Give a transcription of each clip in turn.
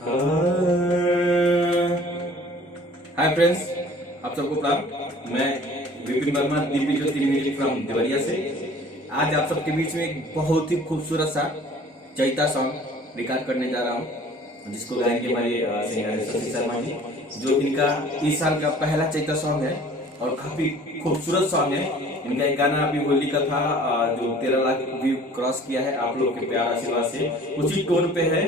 Hi friends, आप सबको प्रणाम। मैं विपिन वर्मा, दिव्य ज्योति म्यूजिक फ्रॉम देवरिया से आज आप सबके बीच में एक बहुत ही खूबसूरत सा चैता सॉन्ग रिकॉर्ड करने जा रहा हूँ, जिसको गाएंगे हमारे सिंगर शशि शर्मा जी, जो इनका इस साल का पहला चैता सॉन्ग है और काफी खूबसूरत सॉन्ग है। इनका एक गाना अभी होली का था जो 13 लाख व्यू क्रॉस किया है आप लोग के प्यार आशीर्वाद से, उसी टोन पे है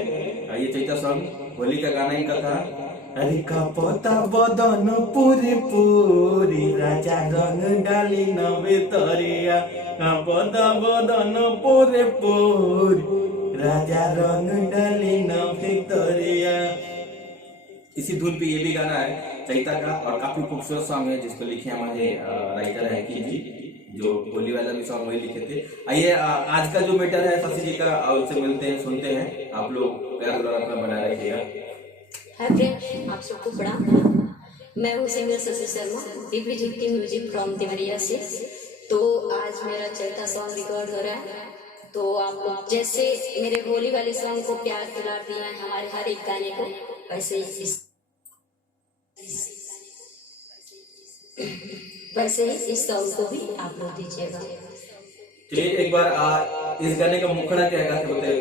ये चैता सॉन्ग। होली का गाना इनका था, अरे का पता बदन पूरी पूरी राजा रंग डाली नवे तरिया, का पता बदन पूरे पूरी राजा रंग डाली नवे तरिया। इसी धुन पे ये भी गाना है चैता का और काफी खूबसूरत सॉन्ग है, जिसको लिखे हमारे राइटर है की जी, जो होली वाला भी सॉन्ग वही लिखे थे। आइए आज का जो मैटर है शशि जी का, उससे मिलते हैं, सुनते हैं। आप लोग प्यार द्वारा अपना बनाए रखिएगा। हाय फ्रेंड, आप सबको प्रणाम। मैं हूँ singer Shashi Sharma, Divya Jyoti music from Deoria से। तो आज मेरा चैता सॉन्ग रिकॉर्ड हो रहा है। तो आप लोग जैसे मेरे होली वाले सॉन्ग को प्यार दुलार दिया है हमारे हर एक गाने को, वैसे ही इस सॉन्ग को भी आप लोग दीजिएगा। चलिए एक बार इस गाने का मुखड़ा क्या है बताइए।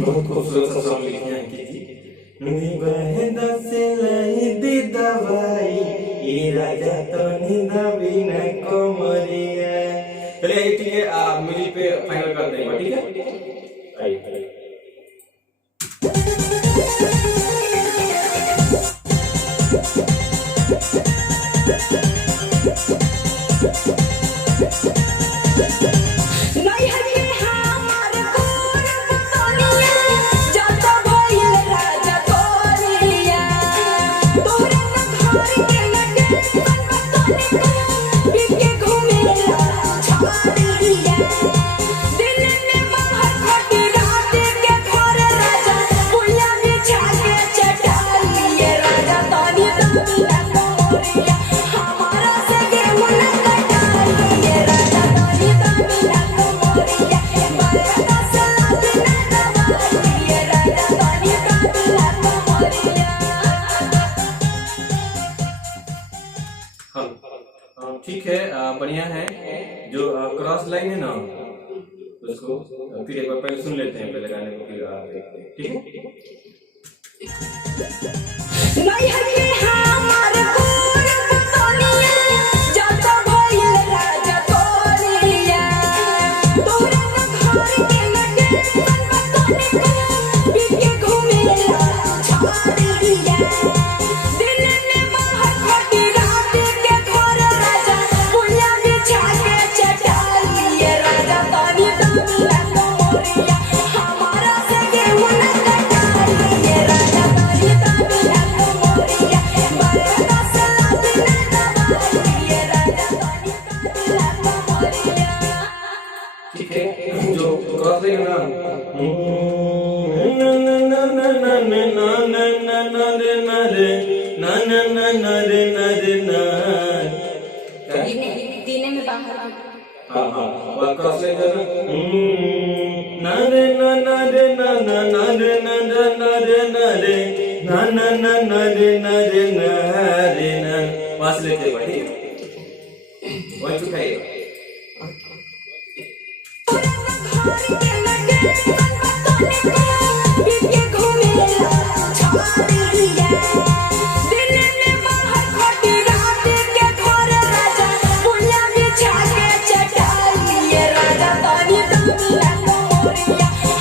बहुत खूबसूरत सा सॉन्ग लिखे हैं अंकित जी। बहदा से लाई दी दवाई ये राजा तो निदावी न कोमरिया। चलिए ठीक है, म्यूजिक पे फाइनल करते हैं, ठीक है। आइए ठीक है, बढ़िया है। जो क्रॉस लाइन है ना, उसको फिर एक बार पहले सुन लेते हैं, पहले गाने को फिर देखते हैं, ठीक है। जो क्रॉस लाइन है दिने में बाहर हाँ क्रॉस लाइन है ना, नरे नरे नरे नरे नरे नरे नरे नरे नरे नरे वास लेते हैं, ठीक है। वही चुकाइए।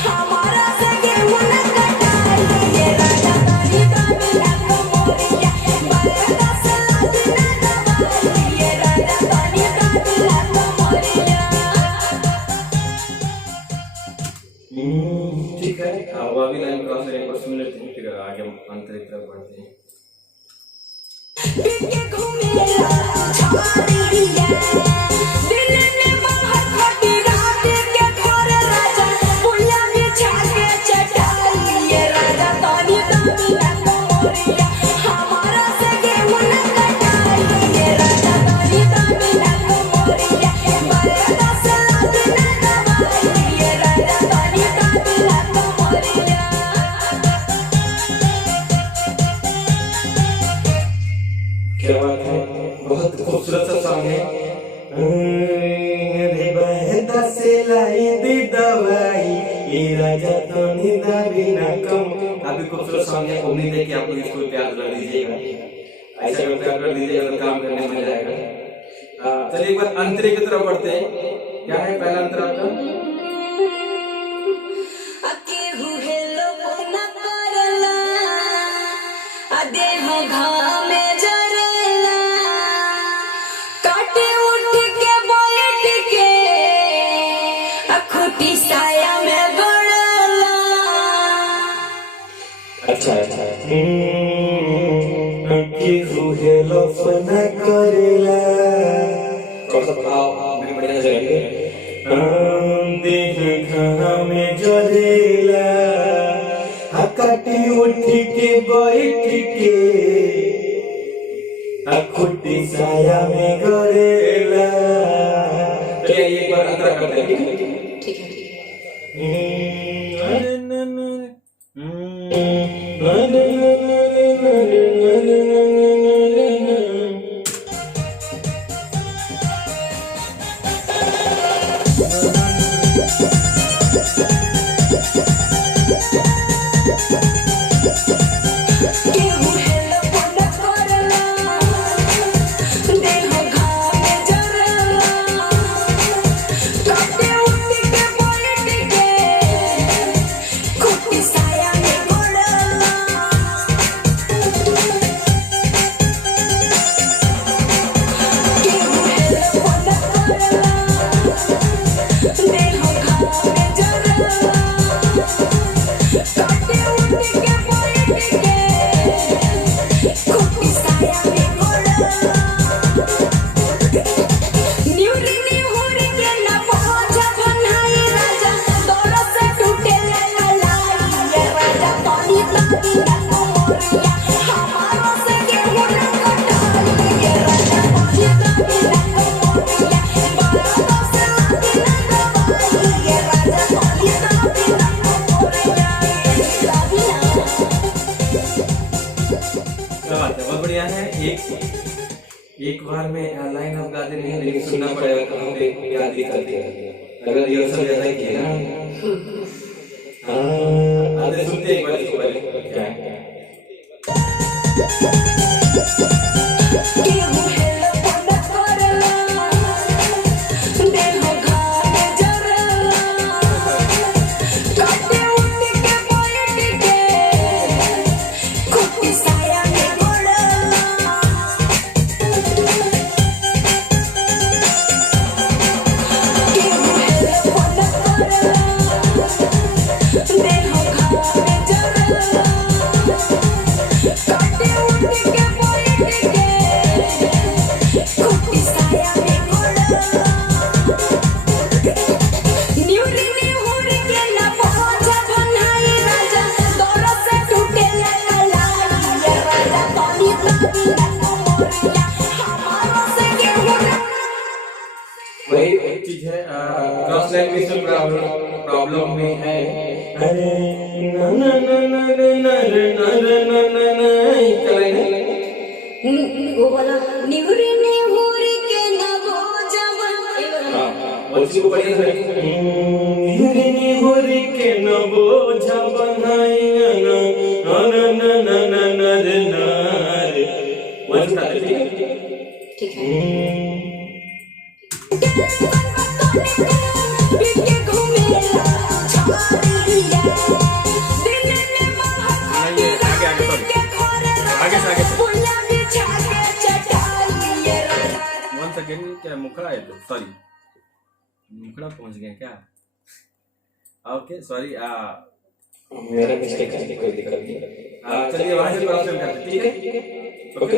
हमारा ठीक है, अब अभी लाइन क्रॉस लाइन पर सुन लेते हैं, फिर आगे हम अंतरिक्ष तरफ बढ़ते हैं। क्या बात है, बहुत खूबसूरत सा सॉन्ग है। रे बहता से लाई दी दवाई, ये राजा तो निदा बिना कम। काफी खूबसूरत सॉन्ग है, उम्मीद है कि आप लोग इसको प्यार कर दीजिएगा। ऐसा अगर प्यार कर दीजिएगा तो काम करने में मजा आएगा। चलिए एक बार अंतरिक्ष की तरफ बढ़ते हैं। क्या है पहला अंतर आपका? अच्छा अच्छा, हेलो फना करेला, कौन सा भाव मेरे बढ़िया जगह देह घना में जरेला, हकाटी उठ के बैठ के खुटी साया में गरेला। चलिए एक बार अंतर करते हैं। ठीक है। एक बार में लाइन आप गा दे नहीं, लेकिन सुनना पड़ेगा कहाँ पे क्या दिक्कत है। अगर ये सब ज्यादा किया ना, आधे सुनते एक बार इसको पहले क्या है। वही चीज है, क्रॉस लाइन में सब प्रॉब्लम में है। अरे ना ना ना ना ना ना ना ना ना क्या लाइन है? वो वाला निहुरी निहुरी के नभो जब, और इसी को बढ़िया से निहुरी निहुरी के नभो जब बनाया ना ना ना ना ना ना ना वही सुना दे। ठीक है। क्या मुखड़ा है तो सॉरी मुखड़ा पहुंच गए क्या। ओके सॉरी मेरा मिस्टेक है, कोई दिक्कत नहीं। चलिए वहां से प्रॉब्लम करते हैं, ठीक है ओके।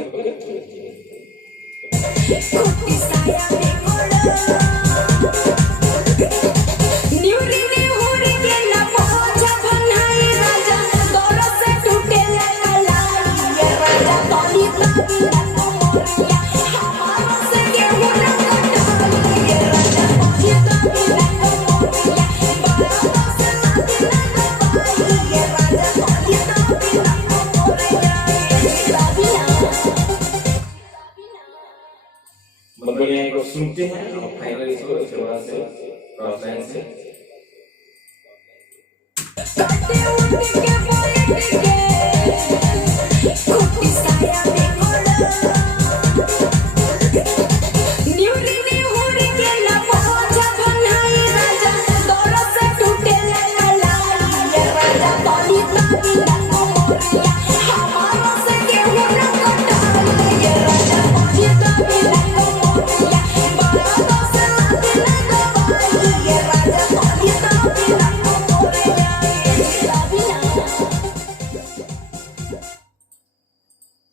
बंदोलिया को सुनते हैं और फाइनल इसको उसके बाद से क्रॉस लाइन से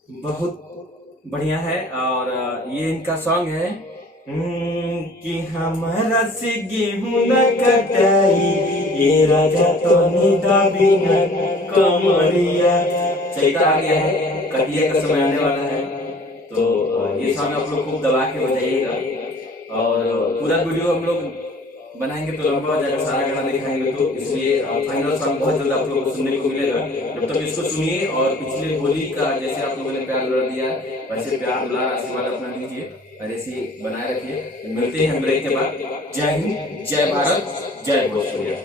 बहुत बढ़िया है। और ये इनका सॉन्ग है कि हमारा से गेहूं न कटाई ये राजा तो निदा बिना कमरिया। चैता आ गया है, कटिया का समय आने वाला है, तो ये सॉन्ग आप लोग खूब दबा के बजाइएगा। और पूरा वीडियो हम लोग बनाएंगे तो लंबा हो जाएगा, सारा गाना दिखाएंगे, तो इसलिए फाइनल सॉन्ग बहुत जल्द आप लोगों को सुनने को मिलेगा। जब तक इसको सुनिए और पिछले होली का जैसे आप लोगों ने प्यार लड़ा दिया वैसे प्यार दुलार आशीर्वाद अपना दीजिए और ऐसे ही बनाए रखिए। मिलते हैं हम ब्रेक के बाद। जय हिंद, जय भारत, जय भोजपुरिया।